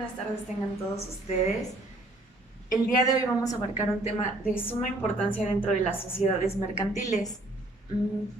buenas tardes tengan todos ustedes. El día de hoy vamos a abarcar un tema de suma importancia dentro de las sociedades mercantiles.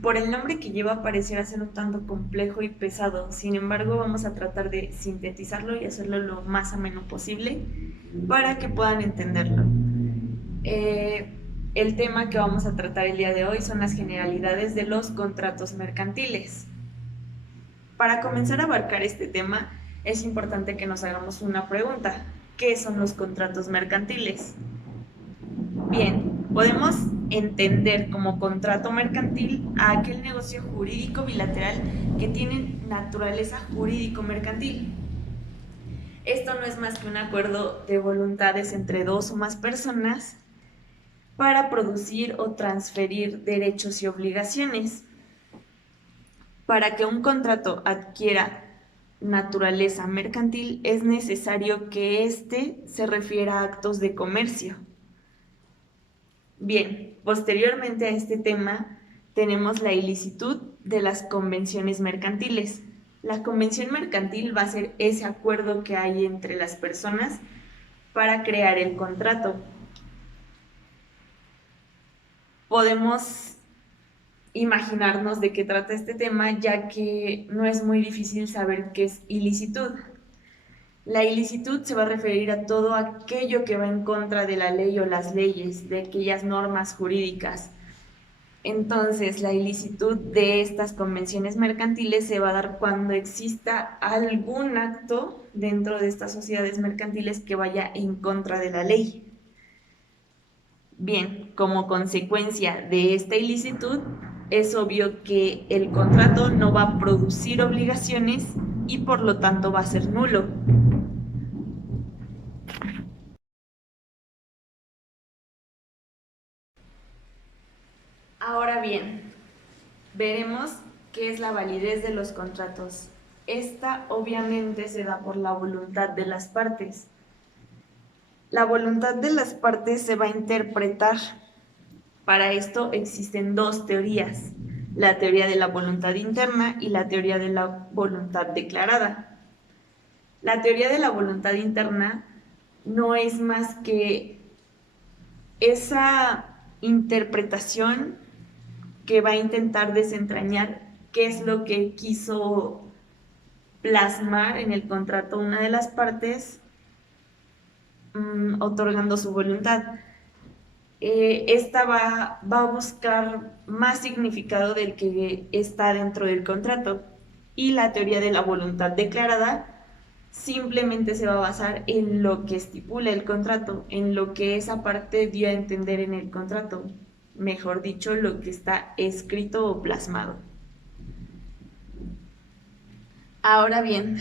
Por el nombre que lleva pareciera ser un tanto complejo y pesado, sin embargo vamos a tratar de sintetizarlo y hacerlo lo más ameno posible para que puedan entenderlo. Eh, el tema que vamos a tratar el día de hoy son las generalidades de los contratos mercantiles. Para comenzar a abarcar este tema, es importante que nos hagamos una pregunta. ¿Qué son los contratos mercantiles? Bien, podemos entender como contrato mercantil a aquel negocio jurídico bilateral que tiene naturaleza jurídico-mercantil. Esto no es más que un acuerdo de voluntades entre dos o más personas para producir o transferir derechos y obligaciones. Para que un contrato adquiera naturaleza mercantil es necesario que éste se refiera a actos de comercio. Bien, posteriormente a este tema tenemos la ilicitud de las convenciones mercantiles. La convención mercantil va a ser ese acuerdo que hay entre las personas para crear el contrato. Podemos imaginarnos de qué trata este tema, ya que no es muy difícil saber qué es ilicitud. La ilicitud se va a referir a todo aquello que va en contra de la ley o las leyes, de aquellas normas jurídicas. Entonces, la ilicitud de estas convenciones mercantiles se va a dar cuando exista algún acto dentro de estas sociedades mercantiles que vaya en contra de la ley. Bien, como consecuencia de esta ilicitud, es obvio que el contrato no va a producir obligaciones y por lo tanto va a ser nulo. Ahora bien, veremos qué es la validez de los contratos. Esta obviamente se da por la voluntad de las partes. La voluntad de las partes se va a interpretar. Para esto existen dos teorías, la teoría de la voluntad interna y la teoría de la voluntad declarada. La teoría de la voluntad interna no es más que esa interpretación que va a intentar desentrañar qué es lo que quiso plasmar en el contrato una de las partes, otorgando su voluntad. Esta va a buscar más significado del que está dentro del contrato, y la teoría de la voluntad declarada simplemente se va a basar en lo que estipula el contrato, en lo que esa parte dio a entender en el contrato, mejor dicho, lo que está escrito o plasmado. Ahora bien,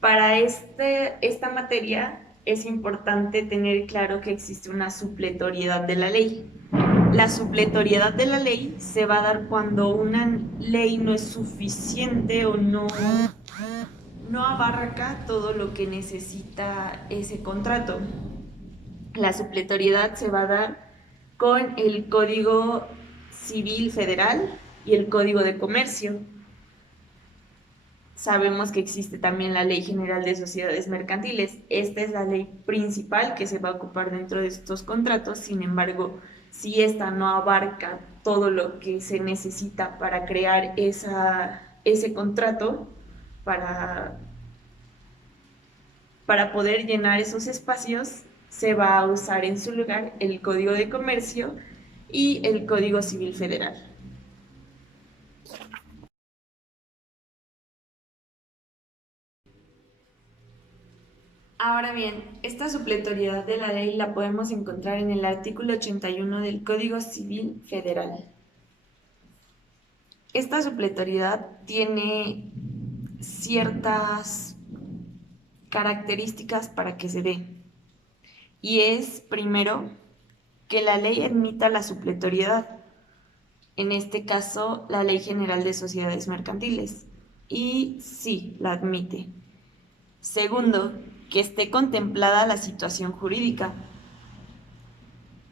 para esta materia es importante tener claro que existe una supletoriedad de la ley. La supletoriedad de la ley se va a dar cuando una ley no es suficiente o no abarca todo lo que necesita ese contrato. La supletoriedad se va a dar con el Código Civil Federal y el Código de Comercio. Sabemos que existe también la Ley General de Sociedades Mercantiles. Esta es la ley principal que se va a ocupar dentro de estos contratos. Sin embargo, si esta no abarca todo lo que se necesita para crear ese contrato, para, para poder llenar esos espacios, se va a usar en su lugar el Código de Comercio y el Código Civil Federal. Ahora bien, esta supletoriedad de la ley la podemos encontrar en el artículo 81 del Código Civil Federal. Esta supletoriedad tiene ciertas características para que se dé. Y es, primero, que la ley admita la supletoriedad, en este caso la Ley General de Sociedades Mercantiles, y sí, la admite. Segundo, que esté contemplada la situación jurídica.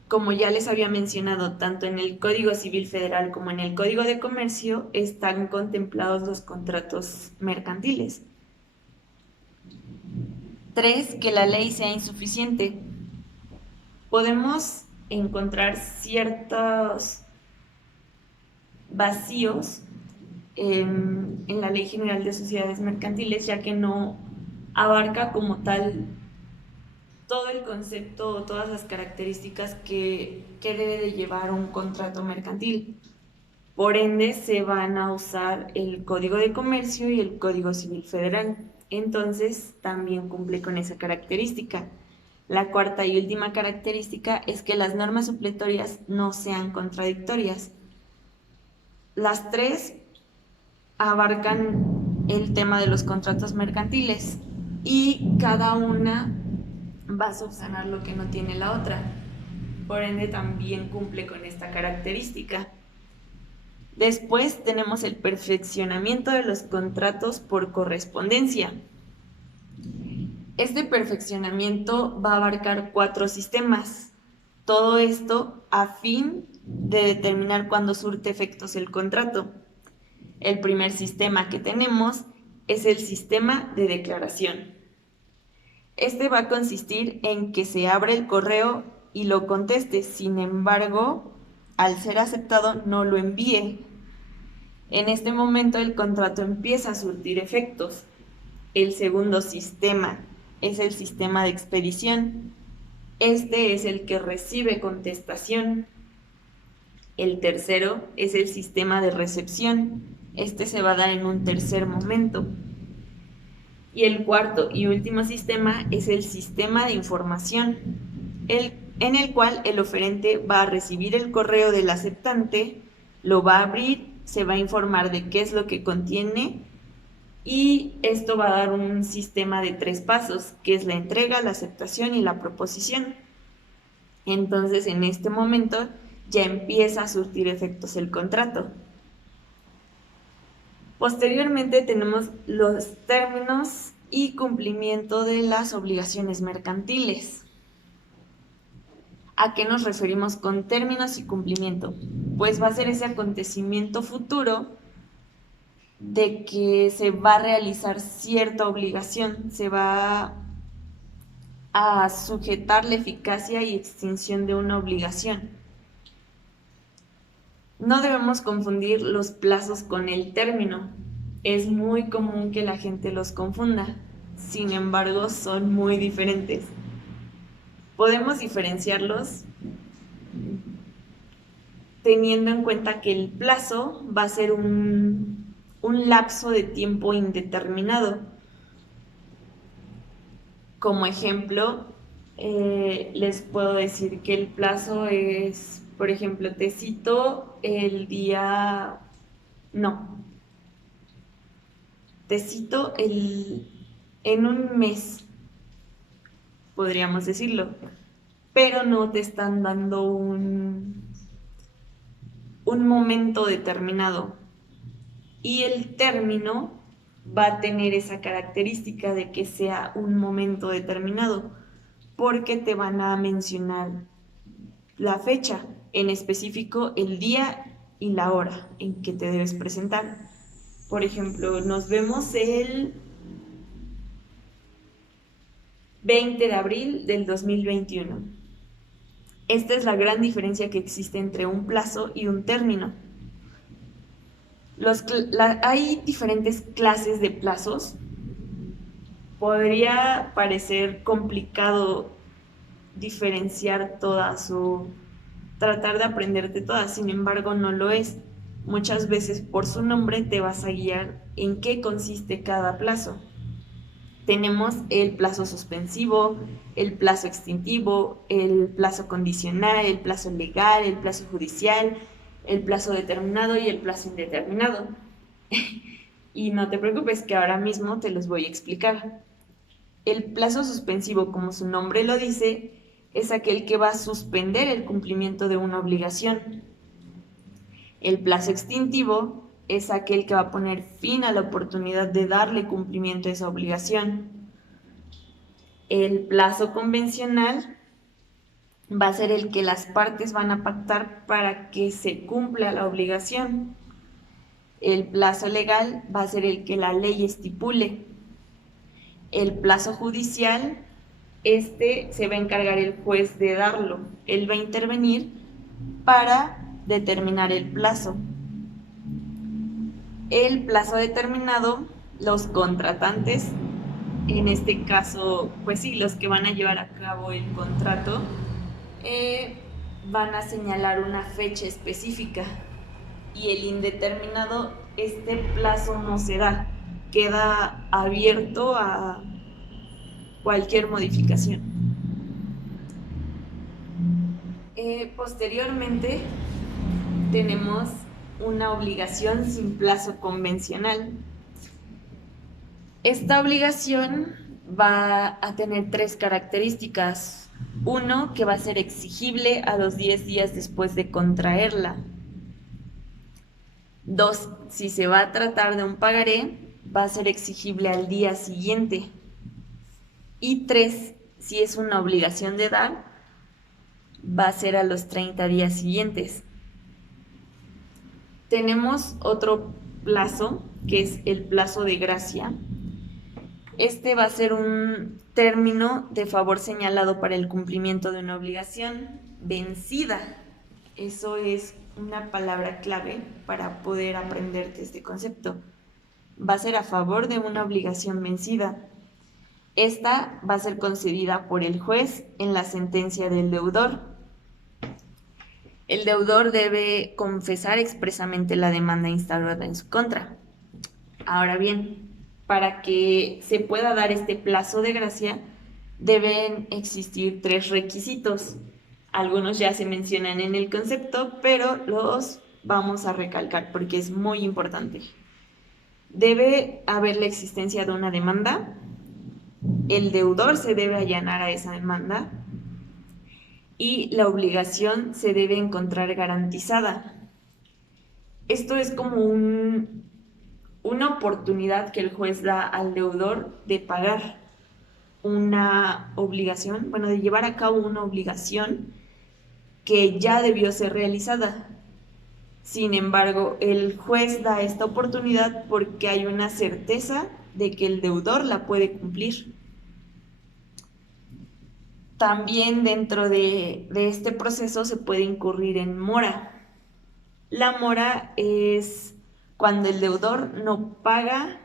Como ya les había mencionado, tanto en el Código Civil Federal como en el Código de Comercio están contemplados los contratos mercantiles. 3, que la ley sea insuficiente. Podemos encontrar ciertos vacíos en la Ley General de Sociedades Mercantiles, ya que no abarca como tal todo el concepto o todas las características que debe de llevar un contrato mercantil. Por ende, se van a usar el Código de Comercio y el Código Civil Federal. Entonces, también cumple con esa característica. La cuarta y última característica es que las normas supletorias no sean contradictorias. Las tres abarcan el tema de los contratos mercantiles y cada una va a subsanar lo que no tiene la otra. Por ende, también cumple con esta característica. Después tenemos el perfeccionamiento de los contratos por correspondencia. Este perfeccionamiento va a abarcar 4 sistemas. Todo esto a fin de determinar cuándo surte efectos el contrato. El primer sistema que tenemos es el sistema de declaración. Este va a consistir en que se abre el correo y lo conteste, sin embargo, al ser aceptado no lo envíe. En este momento el contrato empieza a surtir efectos. El segundo sistema es el sistema de expedición. Este es el que recibe contestación. El tercero es el sistema de recepción. Este se va a dar en un tercer momento. Y el cuarto y último sistema es el sistema de información, en el cual el oferente va a recibir el correo del aceptante, lo va a abrir, se va a informar de qué es lo que contiene y esto va a dar un sistema de 3 pasos, que es la entrega, la aceptación y la proposición. Entonces, en este momento ya empieza a surtir efectos el contrato. Posteriormente tenemos los términos y cumplimiento de las obligaciones mercantiles. ¿A qué nos referimos con términos y cumplimiento? Pues va a ser ese acontecimiento futuro de que se va a realizar cierta obligación, se va a sujetar la eficacia y extinción de una obligación. No debemos confundir los plazos con el término. Es muy común que la gente los confunda, sin embargo, son muy diferentes. Podemos diferenciarlos teniendo en cuenta que el plazo va a ser un lapso de tiempo indeterminado. Como ejemplo, les puedo decir que el plazo es, por ejemplo, te cito el día... No. Te cito en un mes, podríamos decirlo, pero no te están dando un momento determinado. Y el término va a tener esa característica de que sea un momento determinado, porque te van a mencionar la fecha, en específico el día y la hora en que te debes presentar. Por ejemplo, nos vemos el 20 de abril del 2021. Esta es la gran diferencia que existe entre un plazo y un término. Hay diferentes clases de plazos. Podría parecer complicado diferenciar todas o tratar de aprenderte todas, sin embargo no lo es. Muchas veces por su nombre te vas a guiar en qué consiste cada plazo. Tenemos el plazo suspensivo, el plazo extintivo, el plazo condicional, el plazo legal, el plazo judicial, el plazo determinado y el plazo indeterminado. Y no te preocupes que ahora mismo te los voy a explicar. El plazo suspensivo, como su nombre lo dice, es aquel que va a suspender el cumplimiento de una obligación. El plazo extintivo es aquel que va a poner fin a la oportunidad de darle cumplimiento a esa obligación. El plazo convencional va a ser el que las partes van a pactar para que se cumpla la obligación. El plazo legal va a ser el que la ley estipule. El plazo judicial, se va a encargar el juez de darlo. Él va a intervenir para determinar el plazo. El plazo determinado, los contratantes, en este caso, pues sí, los que van a llevar a cabo el contrato, van a señalar una fecha específica, y el indeterminado, este plazo no se da, queda abierto a cualquier modificación. Posteriormente tenemos una obligación sin plazo convencional. Esta obligación va a tener 3 características. 1, que va a ser exigible a los 10 días después de contraerla. 2, si se va a tratar de un pagaré, va a ser exigible al día siguiente. Y 3, si es una obligación de dar, va a ser a los 30 días siguientes. Tenemos otro plazo, que es el plazo de gracia. Este va a ser un término de favor señalado para el cumplimiento de una obligación vencida. Eso es una palabra clave para poder aprenderte este concepto. Va a ser a favor de una obligación vencida. Esta va a ser concedida por el juez en la sentencia del deudor. El deudor debe confesar expresamente la demanda instaurada en su contra. Ahora bien, para que se pueda dar este plazo de gracia, deben existir 3 requisitos. Algunos ya se mencionan en el concepto, pero los vamos a recalcar porque es muy importante. Debe haber la existencia de una demanda, el deudor se debe allanar a esa demanda y la obligación se debe encontrar garantizada. Esto es como una oportunidad que el juez da al deudor de pagar una obligación, bueno, de llevar a cabo una obligación que ya debió ser realizada. Sin embargo, el juez da esta oportunidad porque hay una certeza de que el deudor la puede cumplir. También dentro de este proceso se puede incurrir en mora. La mora es cuando el deudor no paga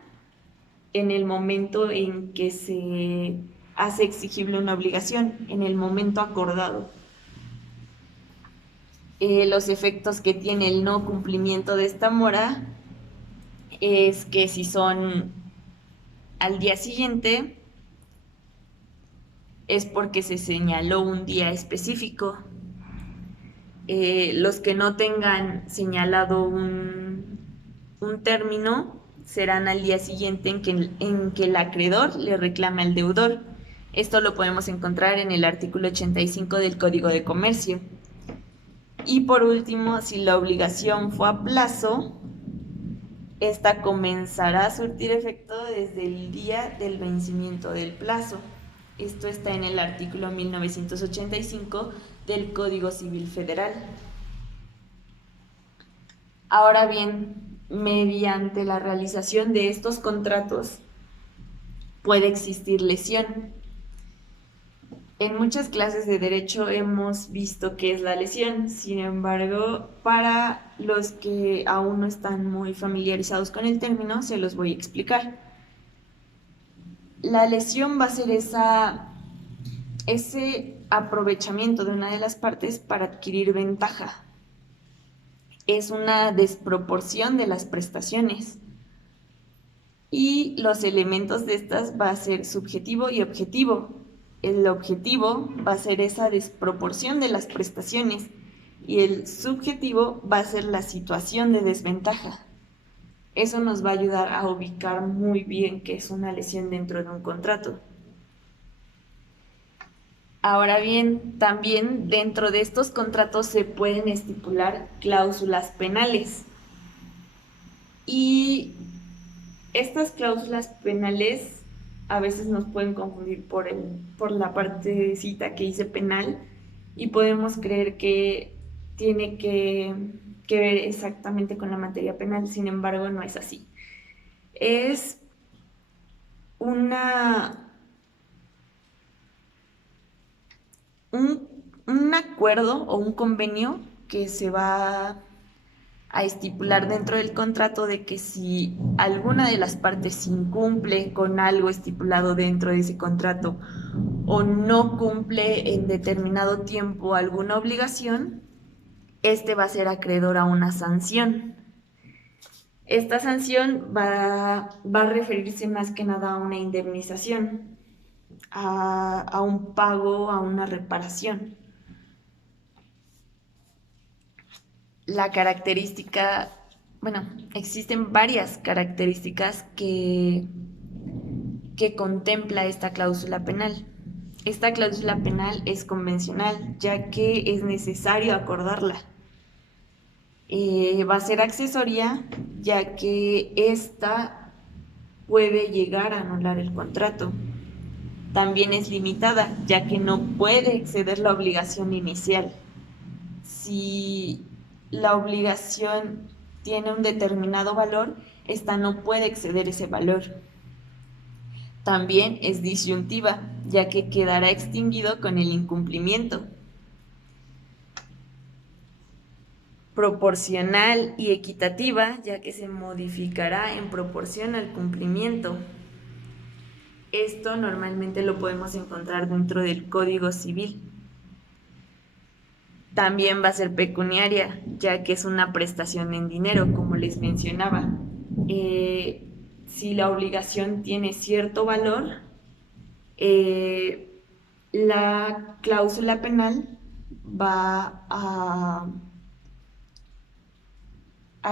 en el momento en que se hace exigible una obligación, en el momento acordado. Los efectos que tiene el no cumplimiento de esta mora es que si son al día siguiente, es porque se señaló un día específico. Los que no tengan señalado un término serán al día siguiente en que el acreedor le reclama al deudor. Esto lo podemos encontrar en el artículo 85 del Código de Comercio. Y por último, si la obligación fue a plazo, esta comenzará a surtir efecto desde el día del vencimiento del plazo. Esto está en el artículo 1985 del Código Civil Federal. Ahora bien, mediante la realización de estos contratos puede existir lesión. En muchas clases de derecho hemos visto qué es la lesión, sin embargo, para los que aún no están muy familiarizados con el término, se los voy a explicar. La lesión va a ser ese aprovechamiento de una de las partes para adquirir ventaja. Es una desproporción de las prestaciones. Y los elementos de estas va a ser subjetivo y objetivo. El objetivo va a ser esa desproporción de las prestaciones y el subjetivo va a ser la situación de desventaja. Eso nos va a ayudar a ubicar muy bien qué es una lesión dentro de un contrato. Ahora bien, también dentro de estos contratos se pueden estipular cláusulas penales. Y estas cláusulas penales a veces nos pueden confundir por la partecita que dice penal y podemos creer que tiene que ver exactamente con la materia penal, sin embargo no es así. Es una, un, un acuerdo o un convenio que se va a estipular dentro del contrato de que si alguna de las partes incumple con algo estipulado dentro de ese contrato o no cumple en determinado tiempo alguna obligación, este va a ser acreedor a una sanción. Esta sanción va a referirse más que nada a una indemnización, a un pago, a una reparación. La característica, bueno, existen varias características que contempla esta cláusula penal. Esta cláusula penal es convencional, ya que es necesario acordarla. Va a ser accesoria, ya que esta puede llegar a anular el contrato. También es limitada, ya que no puede exceder la obligación inicial. Si la obligación tiene un determinado valor, esta no puede exceder ese valor. También es disyuntiva, ya que quedará extinguido con el incumplimiento. Proporcional y equitativa, ya que se modificará en proporción al cumplimiento. Esto normalmente lo podemos encontrar dentro del Código Civil. También va a ser pecuniaria, ya que es una prestación en dinero, como les mencionaba. Si la obligación tiene cierto valor, la cláusula penal va a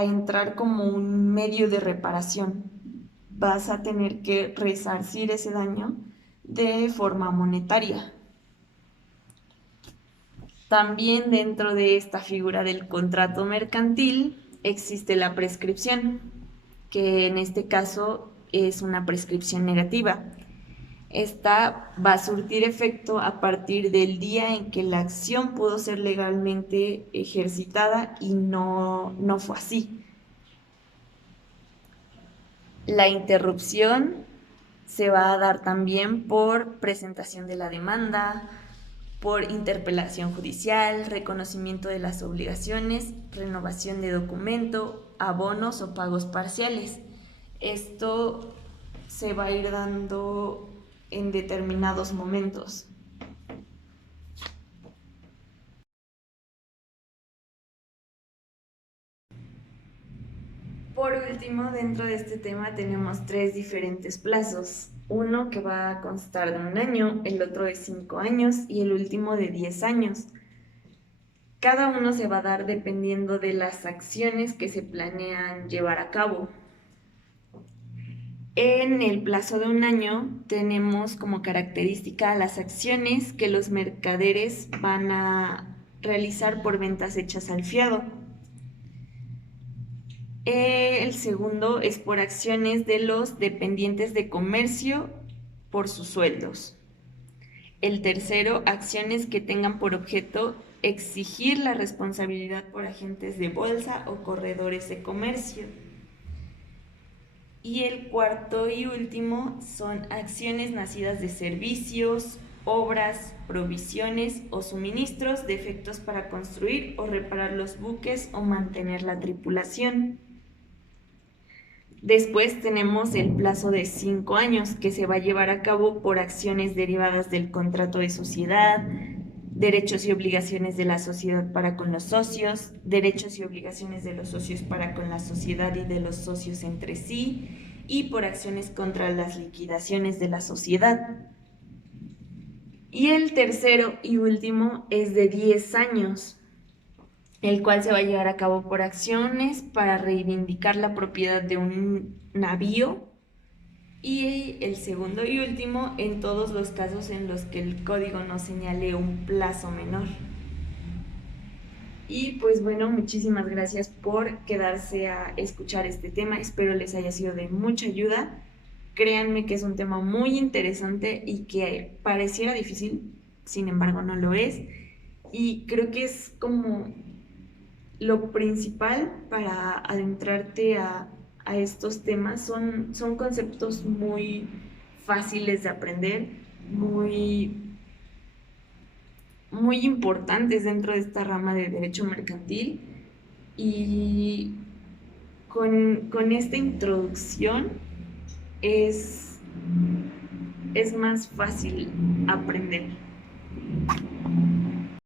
entrar como un medio de reparación. Vas a tener que resarcir ese daño de forma monetaria. También dentro de esta figura del contrato mercantil existe la prescripción, que en este caso es una prescripción negativa. Esta va a surtir efecto a partir del día en que la acción pudo ser legalmente ejercitada y no fue así. La interrupción se va a dar también por presentación de la demanda, por interpelación judicial, reconocimiento de las obligaciones, renovación de documento, abonos o pagos parciales. Esto se va a ir dando en determinados momentos. Por último, dentro de este tema tenemos 3 diferentes plazos. Uno que va a constar de 1 año, el otro de 5 años y el último de 10 años. Cada uno se va a dar dependiendo de las acciones que se planean llevar a cabo. En el plazo de 1 año tenemos como característica las acciones que los mercaderes van a realizar por ventas hechas al fiado. El segundo es por acciones de los dependientes de comercio por sus sueldos. El tercero, acciones que tengan por objeto exigir la responsabilidad por agentes de bolsa o corredores de comercio. Y el cuarto y último son acciones nacidas de servicios, obras, provisiones o suministros de efectos para construir o reparar los buques o mantener la tripulación. Después tenemos el plazo de 5 años que se va a llevar a cabo por acciones derivadas del contrato de sociedad, derechos y obligaciones de la sociedad para con los socios, derechos y obligaciones de los socios para con la sociedad y de los socios entre sí, y por acciones contra las liquidaciones de la sociedad. Y el tercero y último es de 10 años, el cual se va a llevar a cabo por acciones para reivindicar la propiedad de un navío, y el segundo y último en todos los casos en los que el código no señale un plazo menor. Y pues bueno, muchísimas gracias por quedarse a escuchar este tema, espero les haya sido de mucha ayuda. Créanme que es un tema muy interesante y que pareciera difícil, sin embargo no lo es, y creo que es como lo principal para adentrarte a estos temas. Son conceptos muy fáciles de aprender, muy, muy importantes dentro de esta rama de derecho mercantil. Y con esta introducción es, es más fácil aprender.